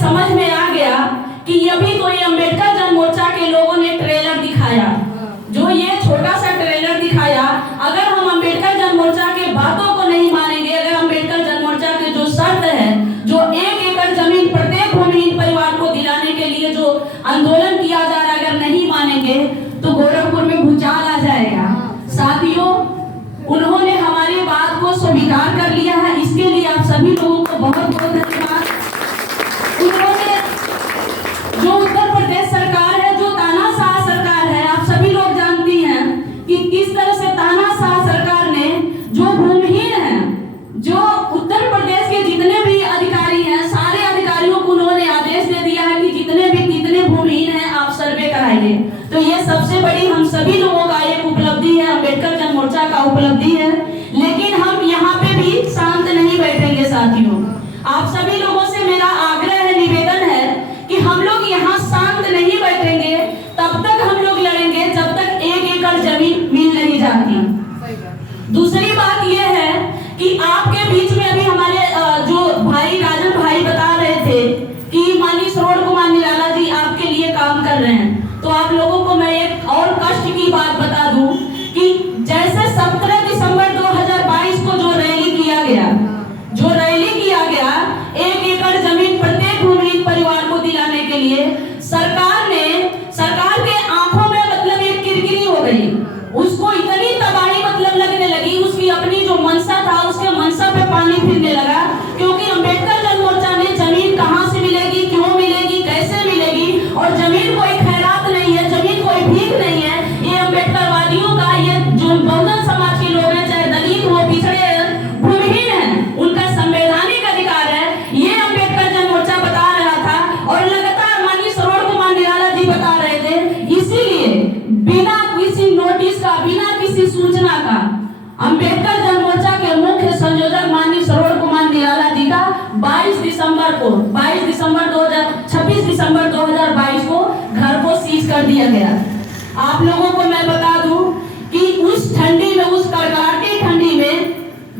समझ में आ गया कि अभी तो ये अम्बेडकर जन मोर्चा के लोगों ने ट्रेलर दिखाया, जो ये छोटा सा ट्रेलर दिखाया। अगर हम अम्बेडकर जन मोर्चा के बातों को नहीं मानेंगे, अगर अम्बेडकर जन मोर्चा के जो शर्त है, जो 1 एकड़ जमीन प्रत्येक भूमिहीन परिवार को दिलाने के लिए जो आंदोलन किया जा रहा है, अगर नहीं मानेंगे तो गोरखपुर में भूचाल आ जाएगा। साथियों, उन्होंने हमारी बात को स्वीकार कर लिया है, इसके लिए आप सभी लोगों को बहुत बहुत धन्यवाद। उन्होंने जो उत्तर प्रदेश सरकार है, जो तानाशाह सरकार है, आप सभी लोग जानती हैं कि किस तरह से तानाशाह सरकार ने जो भूमिहीन है, जो उत्तर प्रदेश के जितने भी अधिकारी हैं, सारे अधिकारियों को उन्होंने आदेश दे दिया है कि जितने भूमिहीन हैं आप सर्वे कराइए। तो ये सबसे बड़ी हम सभी लोगों का एक उपलब्धि है, अम्बेडकर जन मोर्चा का उपलब्धि है। लेकिन हम यहाँ पे भी शांत नहीं बैठेंगे साथियों। आप सभी लोगों से मेरा आग्रह है, निवेदन है कि हम लोग यहाँ शांत नहीं बैठेंगे, तब तक हम लोग लड़ेंगे जब तक 1 एकड़ जमीन मिल नहीं जाती। दूसरी बात यह है कि आपके बीच में अभी हमारे जो भाई राजन भाई बता रहे थे कि माननीय श्रवण कुमार निराला जी आपके लिए काम कर रहे हैं, तो आप लोगों को मैं एक और कष्ट की बात बता दूं कि जैसे 17 दिसंबर 2022 को जो रैली किया गया, 1 एकड़ जमीन प्रत्येक भूमिहीन परिवार को दिलाने के लिए सरकार के आंखों में मतलब एक किरकिरी हो गई, उसको इतनी तबाही मतलब लगने लगी, उसकी अपनी जो मनसा था उसके मनसा पे पानी फिरने लगा। क्योंकि अम्बेडकर जन मोर्चा ने जमीन कहां से मिलेगी, क्यों मिलेगी, कैसे मिलेगी, और जमीन कोई खैरात नहीं है, जमीन कोई भीख नहीं है, ये अम्बेडकरवादियों का, ये जो बहुजन समाज के लोग हैं, चाहे दलित हो, पिछड़े भूमिहीन हैं, उनका संवैधानिक अधिकार है, ये अम्बेडकर जन मोर्चा बता रहा था और लगातार माननीय श्रवण कुमार निराला जी बता रहे थे। इसीलिए बिना किसी नोटिस का, बिना किसी सूचना का अम्बेडकर जन मोर्चा के मुख्य संयोजक माननीय श्रवण कुमार निराला जी का 26 दिसंबर 2022 को घर को सीज कर दिया गया। आप लोगों को मैं बता दूं कि उस ठंडी में, उस कड़कड़ाती ठंडी में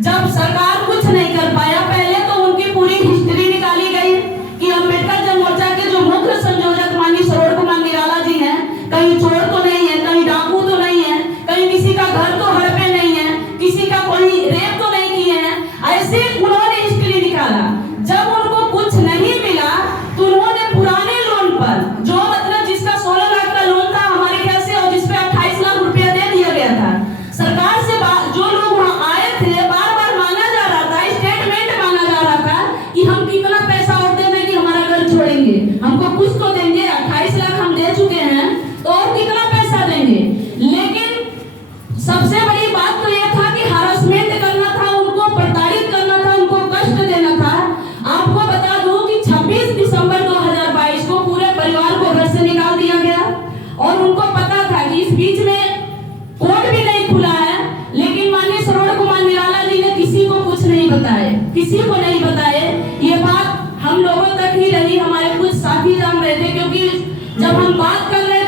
जब सरकार कुछ नहीं कर पाया, पहले तो उनकी पूरी हिस्ट्री निकाली गई कि अम्बेडकर जन मोर्चा के जो मुख्य संयोजक माननीय श्रवण कुमार निराला जी हैं, कहीं चोर तो नहीं है, कहीं डाकू तो नहीं है, कहीं किसी का घर तो हड़पे नहीं है, किसी का कोई रेप तो नहीं किए हैं, ऐसे उन्होंने हिस्ट्री निकाला। जब उनको कुछ नहीं मिला तो उन्होंने पुराने लोन पर, जो मतलब जिसका 16 लाख का लोन था हमारे ख्याल से, और जिसपे 28 लाख रुपया दे दिया गया था, सरकार से जो लोग वहां आए थे, बार बार मांगा जा रहा था, स्टेटमेंट मांगा जा रहा था कि हम कितना पैसा और देंगे कि हमारा घर छोड़ेंगे, हमको कुछ तो देंगे, 28 लाख हम दे चुके हैं तो और कितना पैसा देंगे। लेकिन सबसे बड़ी बात तो यह था कि हरासमेंट करना था, उनको प्रताड़ित करना था, उनको कष्ट देना था। आपको बता दूं कि 26 दिसंबर 2022 को पूरे परिवार को घर से निकाल दिया गया और उनको पता था कि इस बीच में कोर्ट भी नहीं खुला है, लेकिन माननीय श्रवण कुमार निराला जी ने किसी को कुछ नहीं बताए, किसी को नहीं बताए। ये बात हम लोगों तक ही रही, हमारे कुछ साथी जान रहे थे, क्योंकि जब हम बात कर रहे